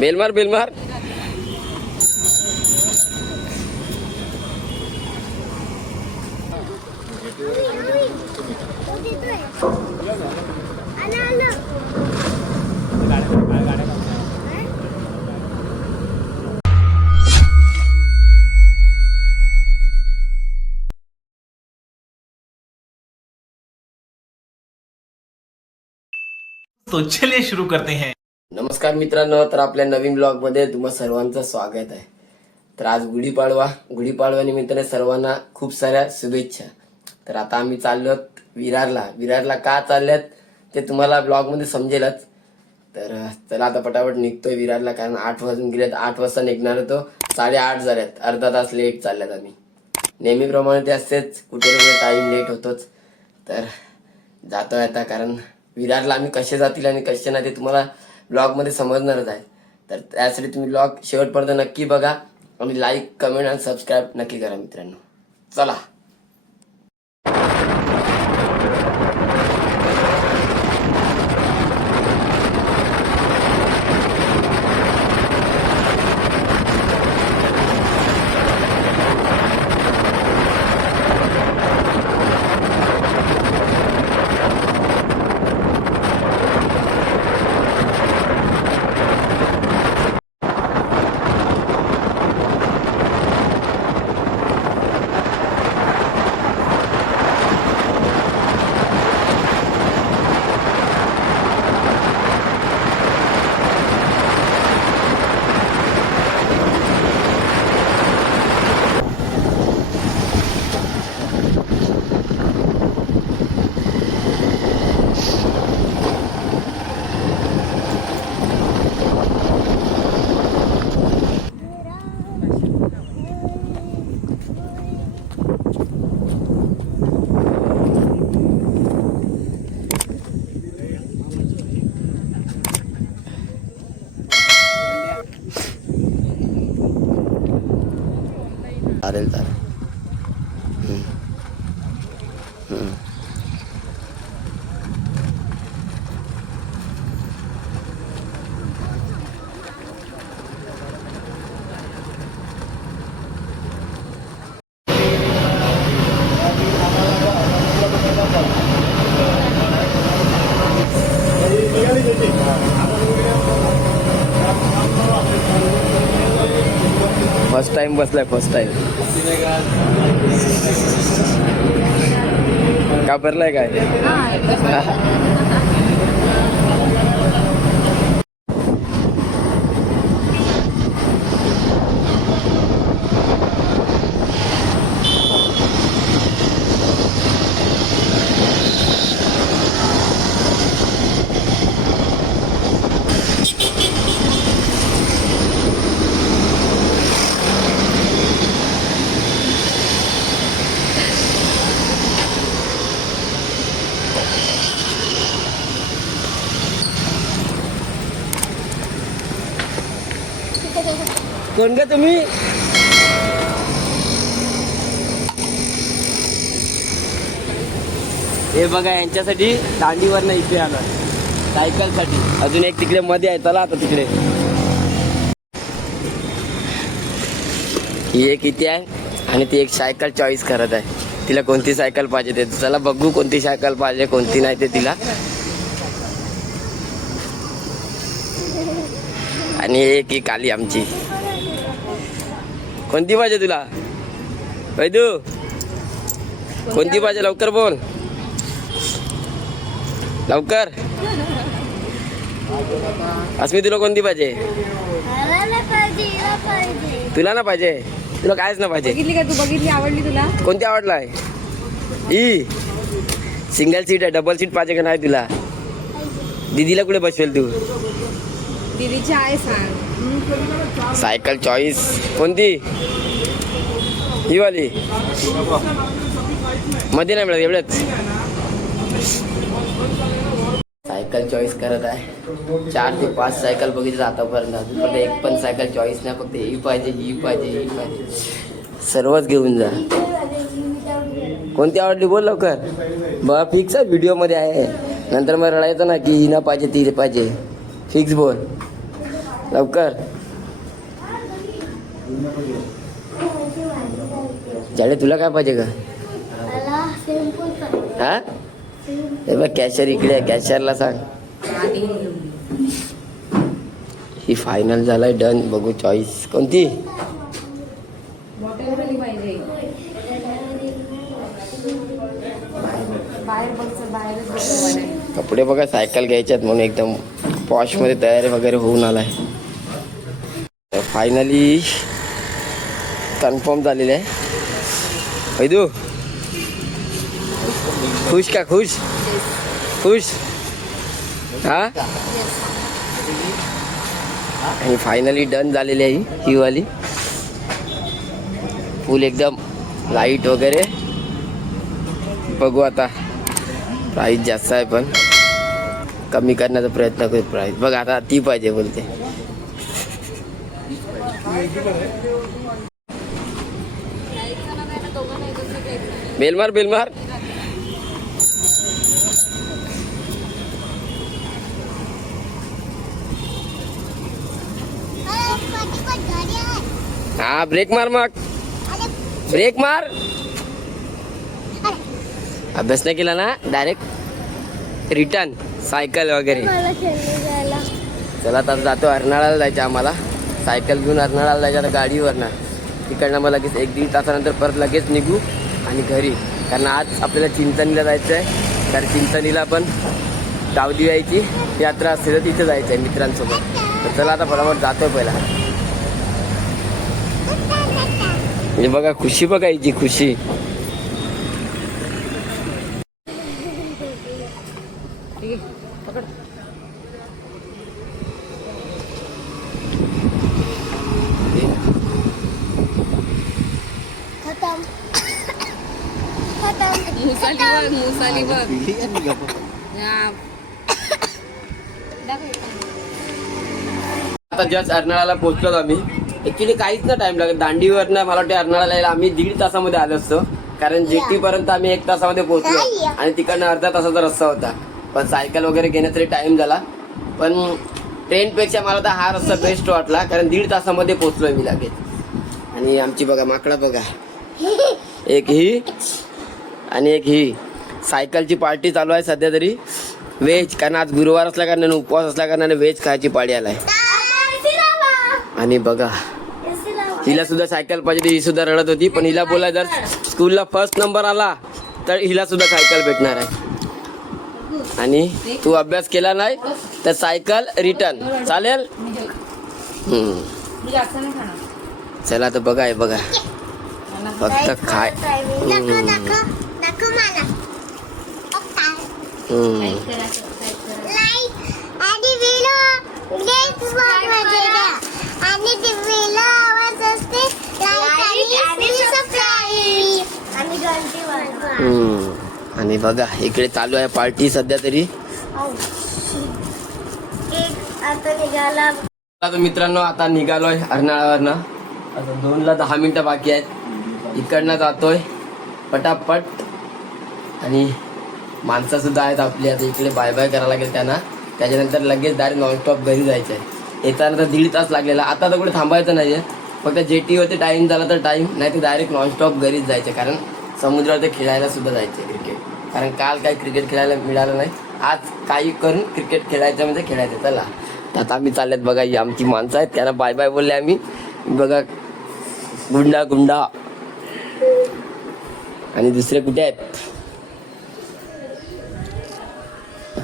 बेलमार बेलमार तो चलिए शुरू करते हैं। नमस्कार मित्रांनो, तर आपल्या नवीन ब्लॉग मध्ये तुम्हा सर्वांचं स्वागत आहे. तर आज गुढीपाडवा निमित्ताने सर्वांना खूप साऱ्या शुभेच्छा. तर आता आम्ही चाललोत विरारला का चालल्यात ते तुम्हाला ब्लॉग मध्ये समजेलच. तर चला आता पटापट निघतोय विरारला, कारण 8 वाजून गेलेत. 8 वाजता निघणार होतो, 8:30 झाल्यात. अर्धा तास लेट चालल्यात आम्ही. नेहमीप्रमाणे ते असतेच, कुठे टाइम लेट होतोच. तर जातोय आता, कारण विरारला आम्ही कसे जातील आणि कसे नाही ते तुम्हाला ब्लॉग मध्ये समजणारच आहे. तर त्यासाठी तुम्ही ब्लॉग शेवटपर्यंत नक्की बघा आणि लाईक, कमेंट आणि सबस्क्राईब नक्की करा मित्रांनो. चला. चालेल. फर्स्ट टाइम बसलाय, फर्स्ट टाइम. का भरलाय काय? कोण ग तुम्ही? हे बघा, यांच्यासाठी दांडीवरनं इथे आलो सायकल साठी. अजून एक तिकडे मध्ये आहे, चला आता तिकडे. ही एक इथे आहे आणि ती एक सायकल चॉईस करत आहे. तिला कोणती सायकल पाहिजे ते. चला बघू कोणती सायकल पाहिजे, कोणती नाही ते तिला. आणि एक ही काली आमची. कोणती पाहिजे तुला वैदू? कोणती पाहिजे? लवकर बोल, लवकर. अस्मी, तुला कोणती पाहिजे? तुला ना पाहिजे? तुला कायच ना पाहिजे? बघितली का तू? बघितली, आवडली तुला? कोणती आवडलाय? ई सिंगल सीट आहे, डबल सीट पाहिजे का नाही तुला? दीदीला कुठे बसवेल तू? दीदीची आहे, सांग. सायकल चॉईस कोणती? ही वाली मध्ये नाही मिळत एवढंच. सायकल चॉईस करत आहे. 4 ते 5 सायकल बघितलं आतापर्यंत. अजून एक पण सायकल चॉईस नाही. फक्त ही पाहिजे, ही पाहिजे, ही पाहिजे. सर्वच घेऊन जा. कोणती आवडली बोल लवकर. बघ फिक्स आहे, व्हिडिओ मध्ये आहे. नंतर मग रडायचं ना की ही ना पाहिजे ती पाहिजे. फिक्स बोल. लवकर. जाडे तुला काय पाहिजे का? हा हे बघ कॅशर इकडे आहे, कॅशरला सांग. ही फायनल झालाय, डन. बघू चॉईस कोणती. बॉटलवाली पाहिजे. बाहेर बघ, बाहेरच बघ. कपडे बघा, सायकल घ्यायच्यात म्हणून एकदम पॉश मध्ये तयारी वगैरे होऊन आलाय. फायनली कन्फर्म झालेलं आहे. वैदू खुश का? खुश खुश हा. आणि फायनली डन झालेली आहे ही वाली. फुल एकदम लाईट वगैरे. बघू आता, प्राईस जास्त आहे पण कमी करण्याचा प्रयत्न करू. प्राईस बघ आता ती पाहिजे बोलते. बेलमार बेलमार. हा ब्रेक मार, मग ब्रेक मार. अभ्यास नाही केला ना, डायरेक्ट रिटर्न सायकल वगैरे. चला आता जातो अर्नाळाला जायचं आम्हाला. सायकल घेऊन अर्नाळाला जायचं आता गाडीवरनं. तिकडनं मग लगेच 1-1.5 तासानंतर परत लगेच निघू आणि घरी. कारण आज आपल्याला चिंचणीला जायचं आहे. कारण चिंचणीला पण गावदिवायची यात्रा असते तर तिथे जायचं आहे मित्रांसोबत. तर चला आता फटाफट जातोय पहिला. म्हणजे बघा खुशी, बघा हिची खुशी. मुसाली बघ. आता जस्ट अर्नाळाला पोहोचलो आम्ही. ऍक्च्युली काहीच ना टाइम लागत. दांडीवरनं मला वाटतं अर्नाळाला यायला आम्ही 1.5 तासामध्ये आलो असतो. कारण जेटी पर्यंत आम्ही 1 तासामध्ये पोहोचलो आणि तिकडनं अर्धा तासाचा रस्ता होता. पण सायकल वगैरे घेण्यासाठी टाइम झाला. पण ट्रेनपेक्षा मला तर हा रस्ता बेस्ट वाटला, कारण 1.5 तासामध्ये पोहोचलोय मी लगेच. आणि आमची बघा माकडा बघा, एक ही आणि एक ही. सायकलची पार्टी चालू आहे सध्या तरी व्हेज, कारण आज गुरुवार असल्या कारणाने, उपवास असल्या कारणाने व्हेज खायची पाळी आलाय. आणि बघा हिला सुद्धा सायकल पाहिजे. ही सुद्धा रडत होती, पण हिला बोला जर स्कूलला फर्स्ट नंबर आला तर हिला सुद्धा सायकल भेटणार आहे. आणि तू अभ्यास केला नाही तर सायकल रिटर्न. चालेल. चला तर बघा, हे बघा फक्त खाय. आणि बघा इकडे चालू आहे पार्टी सध्या तरी. मित्रांनो आता निघालोय अर्नाळावरनं. आता 2ला 10 मिनिटं बाकी आहेत. इकडनं जातोय पटापट. आणि माणसं सुद्धा आहेत आपली. आता इकडे बाय बाय करायला लागेल त्यांना. त्याच्यानंतर लगेच डायरेक्ट नॉनस्टॉप घरी जायचं आहे. येताना तर 1.5 तास लागलेला. आता तर कुठे थांबायचं नाहीये. फक्त जेटीवरती टाइम झाला तर टाइम, नाही तर डायरेक्ट नॉनस्टॉप घरीच जायचं. कारण समुद्रावरती खेळायला सुद्धा जायचं क्रिकेट. कारण काल काही क्रिकेट खेळायला मिळालं नाही. आज काही करून क्रिकेट खेळायचं म्हणजे खेळायचं. चला आता आम्ही चाललेत. बघा ही आमची माणसं आहेत, त्यांना बाय बाय बोलले आम्ही. बघा गुंडा गुंडा. आणि दुसरे कुठे आहेत?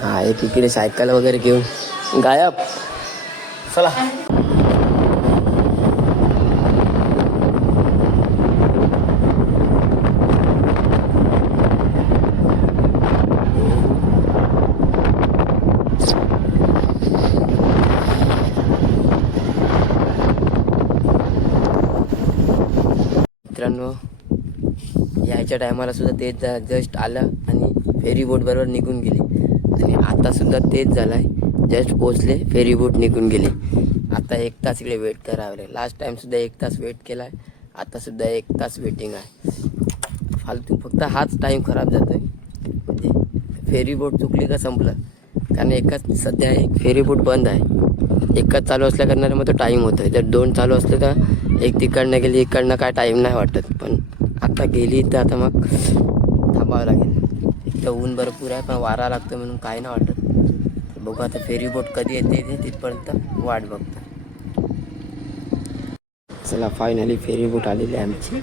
हा एक इकडे सायकल वगैरे घेऊन गायब. चला मित्रांनो, यायच्या टायमाला सुद्धा तेच जस्ट आलं आणि फेरी बोट बरोबर निघून गेली. आणि आता सुद्धा तेच झालंय, जस्ट पोचले फेरी बोट निघून गेली. आता 1 तास इकडे वेट करावं लागेल. लास्ट टाइम सुद्धा 1 तास वेट केलाय, आता सुद्धा 1 तास वेटिंग आहे. फालतू फक्त हाच टाइम खराब जातोय. म्हणजे फेरी बोट चुकली का संपलं. कारण एकाच सध्या एक फेरी बोट बंद आहे. एकच चालू असल्या कारणाने मग तो टाईम होतो. जर 2 चालू असले तर एक तिकडनं गेली इकडनं काय टाईम नाही वाटत. पण आता गेली तर आता मग थांबावं लागेल. एक तर ऊन भरपूर आहे पण वारा लागतो म्हणून काय नाही वाटत. तर बघू आता फेरी बोट कधी येते ते तिथपर्यंत वाट बघतो. चला फायनली फेरी बोट आलेली आहे आमची.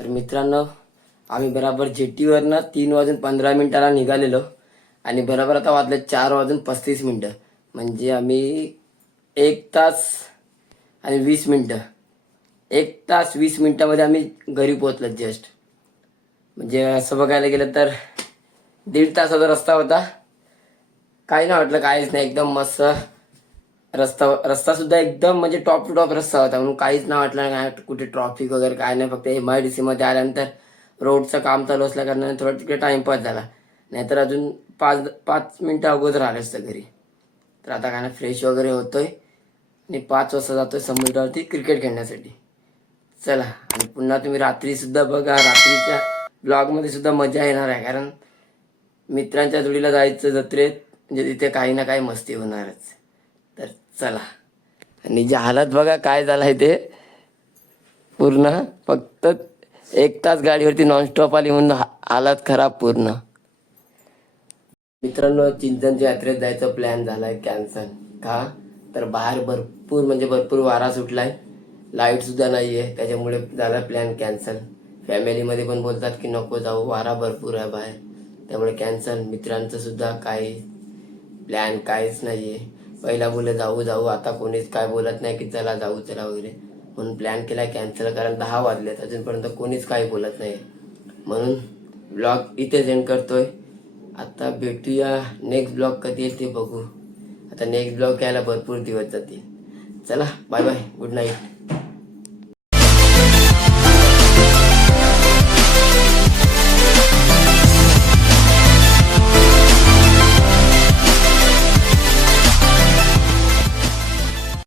तर मित्रांनो आम्ही बरोबर जेटीवरनं 3:15 निघालेलो आणि बरोबर आता वाजले 4:35. म्हणजे आम्ही 1 तास आणि 20 मिनिटं 1 तास 20 मिनिटामध्ये आम्ही घरी पोहोचलो जस्ट. म्हणजे असं बघायला गेलं तर 1.5 तासाचा रस्ता होता. काही नाही वाटलं, काहीच नाही, एकदम मस्त रस्ता सुद्धा एकदम म्हणजे टॉप टू टॉप रस्ता होता म्हणून काहीच नाही वाटलं. नाही कुठे ट्रॉफिक वगैरे काय नाही. फक्त MIDC मध्ये आल्यानंतर रोडचं काम चालू असल्या कारणाने थोडा तिकडे टाइमपास झाला. नाहीतर अजून 5 मिनिटं अगोदर आलं असतं घरी. तर आता काय ना फ्रेश वगैरे होतोय आणि 5 वाजता जातोय समुद्रावरती क्रिकेट खेळण्यासाठी. चला आणि पुन्हा तुम्ही रात्री सुद्धा बघा. रात्रीच्या ब्लॉगमध्ये सुद्धा मजा येणार आहे कारण मित्रांच्या जोडीला जायचं जत्रेत म्हणजे तिथे काही ना काही मस्ती होणारच. तर चला. आणि जे हालत बघा काय झालाय ते पूर्ण. फक्त 1 तास गाडीवरती नॉनस्टॉप आली म्हणून हालत खराब पूर्ण. मित्रांनो चिंचणच्या यात्रेत जायचा प्लॅन झालाय कॅन्सल. का तर बाहेर भरपूर म्हणजे भरपूर वारा सुटलाय, लाईट सुद्धा नाहीये, त्याच्यामुळे झाला प्लॅन कॅन्सल. फॅमिलीमध्ये पण बोलतात की नको जाऊ, वारा भरपूर आहे बाहेर, त्यामुळे कॅन्सल. मित्रांचं सुद्धा काही प्लॅन काहीच नाहीये. पहिला बोलले जाऊ जाऊ, आता कोणीच काय बोलत नाही की चला जाऊ चला वगैरे, म्हणून प्लॅन केला कॅन्सल. कारण 10 वाजलेत अजूनपर्यंत कोणीच काही बोलत नाही. म्हणून ब्लॉग इथे एंड करतोय. आता भेटूया नेक्स्ट ब्लॉग कधी येईल ते बघू. आता नेक्स्ट ब्लॉग यायला भरपूर दिवस जातील. चला बाय बाय, गुड नाईट.